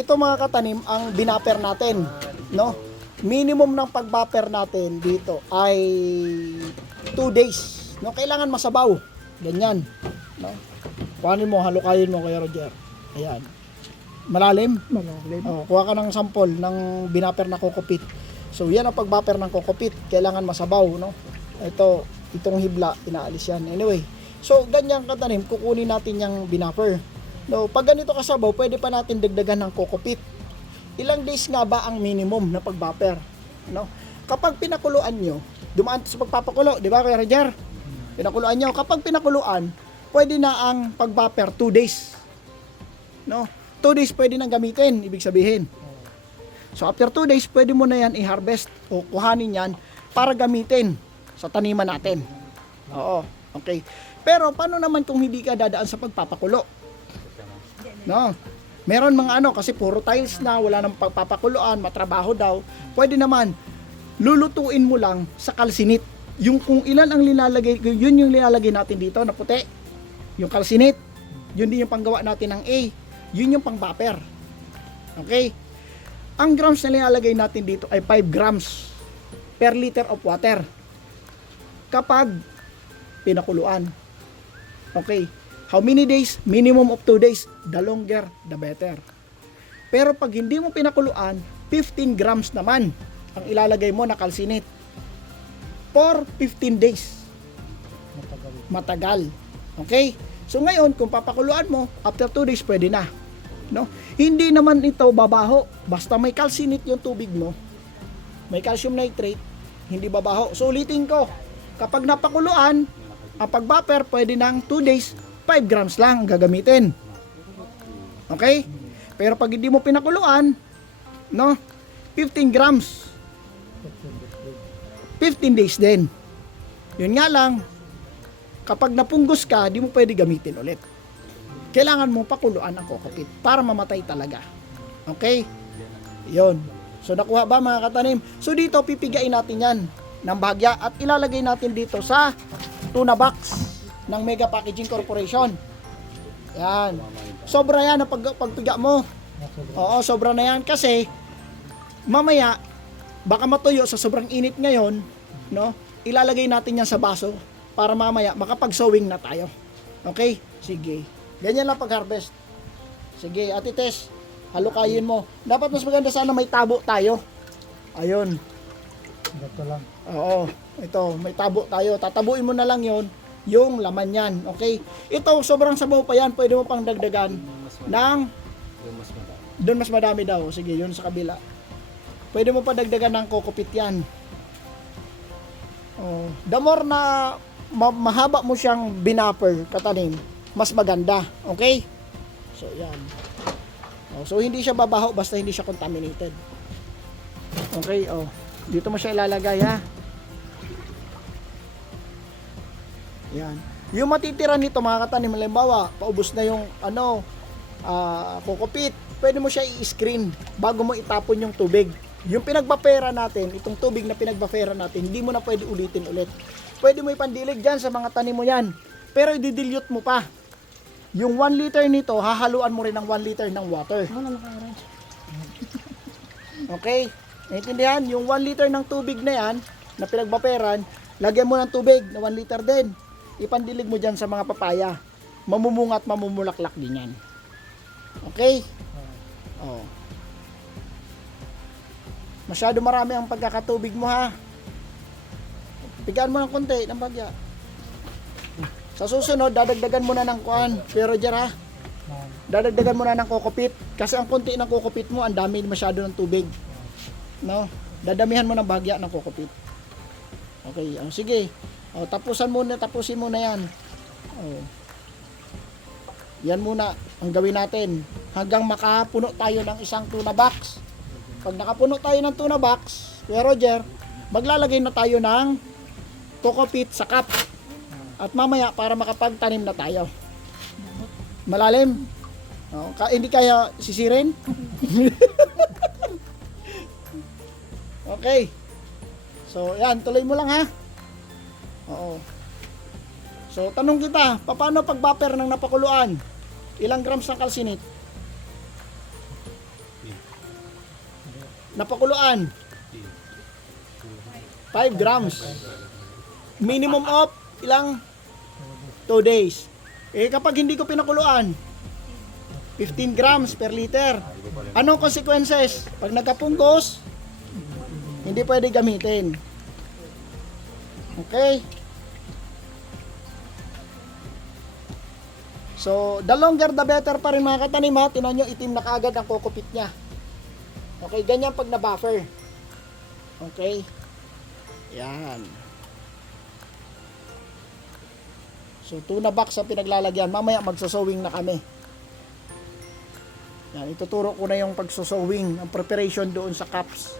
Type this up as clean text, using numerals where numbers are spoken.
ito mga katanim ang binaper natin, no? Minimum ng pag-buffer natin dito ay 2 days. No, kailangan masabaw. Ganyan, no? Kuhanin mo, halukayin mo Kuya Roger. Ayan. Malalim? Malalim. Oh, kuha ka ng sample ng binaper na kokopit. So, yan ang pag-buffer ng kokopit. Kailangan masabaw, no? Itong hibla, inaalis yan. Anyway, so, ganyan katanim, kukunin natin yung binuffer. No, pag ganito kasabaw, pwede pa natin dagdagan ng kokopit. Ilang days nga ba ang minimum na pag-buffer? No? Kapag pinakuluan nyo, dumaan sa pagpapakulo, di ba Kuya Roger? Pinakuluan nyo. Kapag pinakuluan, pwede na ang pag-buffer 2 days. No? 2 days pwede nang gamitin, ibig sabihin. So after 2 days, pwede mo na yan i-harvest o kuhanin yan para gamitin sa taniman natin. Oo, okay. Pero paano naman kung hindi ka dadaan sa pagpapakulo? No? Meron mga kasi puro tiles na, wala nang pagpapakuluan, matrabaho daw. Pwede naman, lulutuin mo lang sa kalsinit. Yung kung ilan ang linalagay, yun yung linalagay natin dito na puti. Yung kalsinit, yun din yung panggawa natin ng A. Yun yung pang-buffer. Okay? Ang grams na linalagay natin dito ay 5 grams per liter of water. Kapag pinakuluan. Okay? How many days? Minimum of 2 days. The longer, the better. Pero pag hindi mo pinakuluan, 15 grams naman ang ilalagay mo na kalsinit. For 15 days. Matagal. Okay? So ngayon, kung papakuluan mo, after 2 days, pwede na. No? Hindi naman ito babaho. Basta may kalsinit yung tubig mo, may calcium nitrate, hindi babaho. So ulitin ko, kapag napakuluan, ang pag-buffer, pwede ng 2 days, 5 grams lang gagamitin. Okay? Pero pag hindi mo pinakuluan, no? 15 grams. 15 days din. Yun nga lang, kapag napunggos ka, di mo pwede gamitin ulit. Kailangan mo pakuluan ang kokopit para mamatay talaga. Okay? Yun. So nakuha ba mga katanim? So dito, pipigain natin yan ng bahagya at ilalagay natin dito sa tuna box ng Mega Packaging Corporation. Yan. Sobra yan ang pagpiga mo. Oo, sobra na yan kasi mamaya baka matuyo sa sobrang init ngayon, no? Ilalagay natin yan sa baso para mamaya makapag-sowing na tayo. Okay? Sige. Ganyan lang pag-harvest. Sige, Ate Tess, halukayin mo. Dapat mas maganda sana may tabo tayo. Ayun. Ito lang. Oo, ito, may tabo tayo. Tatabuin mo na lang yon yung laman yan. Okay? Ito, sobrang sabaw pa yan. Pwede mo pang dagdagan ng doon mas madami daw. Sige, yun sa kabila. Pwede mo pa dagdagan ng kokopit yan. Oh, the more na mahaba mo siyang binupper, katanim, mas maganda. Okay? So, yan. Oh, so, hindi siya babaho basta hindi siya contaminated. Okay? Oh, dito mo siya ilalagay, ha? Yan. Yung matitira nito mga katanim, halimbawa, paubos na yung kokopit, pwede mo siya i-screen bago mo itapon yung tubig. Yung pinagbafera natin, itong tubig na pinagbafera natin, hindi mo na pwede ulitin ulit. Pwede mo ipandilig dyan sa mga tanim mo yan. Pero i-dilute mo pa. Yung 1 liter nito, hahaluan mo rin ng 1 liter ng water. Okay? Naintindihan? Yung 1 liter ng tubig na yan, na pinagbaperan, lagyan mo ng tubig na 1 liter din. Ipandilig mo dyan sa mga papaya. Mamumunga at mamumulaklak din yan. Okay? Oh. Masyado marami ang pagkakatubig mo, ha? Pigaan mo ng konti ng bagya. Sa susunod, dadagdagan mo na ng kuan. Pero Roger, ha? Dadagdagan mo na ng kokopit. Kasi ang konti ng kokopit mo, ang dami masyado ng tubig. No? Dadamihan mo ng bahagya ng kokopit. Okay, sige. Tapusin mo na yan. Yan muna ang gawin natin. Hanggang makapuno tayo ng isang tuna box. Pag nakapuno tayo ng tuna box, Kuya Roger, maglalagay na tayo ng kokopit sa cup. At mamaya, para makapagtanim na tayo. Malalim? Hindi kaya sisirin? Okay. So, yan. Tuloy mo lang, ha? Oo. So, tanong kita, paano pag-buffer ng napakuluan? Ilang grams ng kalsinit? napakuluan. 5 grams. Minimum of ilang? 2 days. Eh kapag hindi ko pinakuluan, 15 grams per liter. Anong consequences? Pag nagkapunggos, hindi pwede gamitin. Okay? So, the longer the better pa rin mga katanim ha. Tinan nyo, itim na kaagad ang kokopit niya. Okay, ganyan pag na-buffer. Okay? Yan. So, tuna box ang pinaglalagyan. Mamaya magsosowing na kami. Yan, ituturo ko na yung pagsosowing, ang preparation doon sa cups.